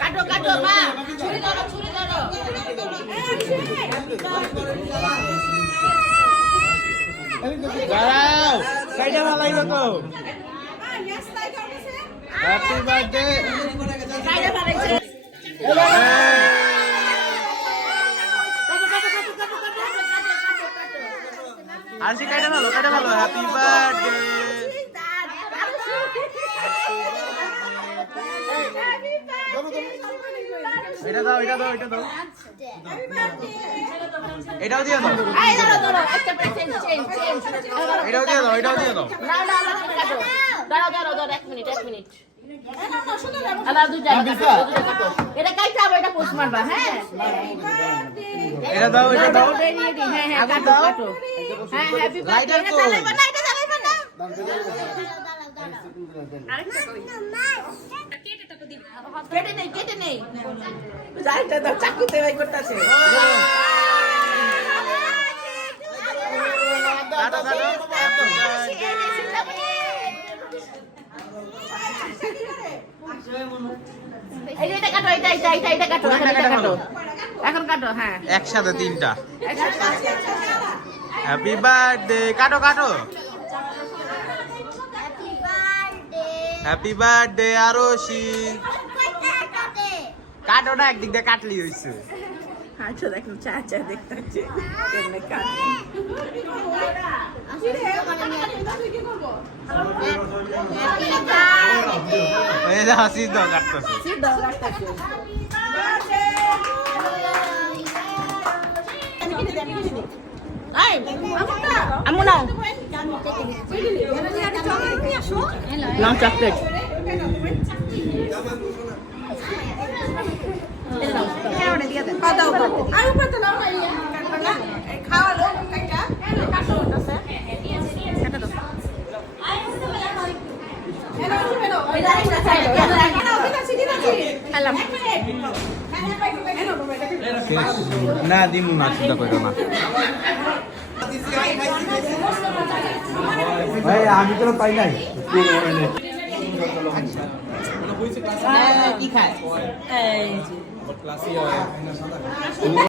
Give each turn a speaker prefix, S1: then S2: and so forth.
S1: কাটো কাটো মা। ছুরি ধরো ছুরি ধরো
S2: দাঁড়াও সাইডে ভালো লাগল তো। হ্যাপি বার্থডে
S1: সাইডে ফালাইছে
S2: আরশি কাইটা ভালো কাইটা ভালো হ্যাপি বার্থডে এটা দাও এটা দাও এটা দাও। এটাও দিয়ে দাও। এটাও দিয়ে দাও, এটাও দিয়ে দাও।
S1: দাঁড়াও দাঁড়াও দাঁড়াও এক মিনিট এক মিনিট এটা
S2: দাও। এটা দাও
S1: কাটো নেই নেই। যাইটা চাকুতে করতেছে। হ্যাঁ।
S2: একসাথে তিনটা। হ্যাপি বার্থডে কাটো কাটো। হ্যাপি বার্থডে আরশি কাটো না একদিক দিয়ে কাটলি হইছে।
S1: আচ্ছা দেখুন চা চা দেখতে হচ্ছে। এমনি কাটো
S2: এই যে হাসি দাও কাটতেছে
S1: সিদ্ধ কাটতেছে এই আমু নাও নাও চকলেট
S2: না দিমু না চিন্তা করো না। ভাই আমি তো পাই নাই।
S1: কি খায়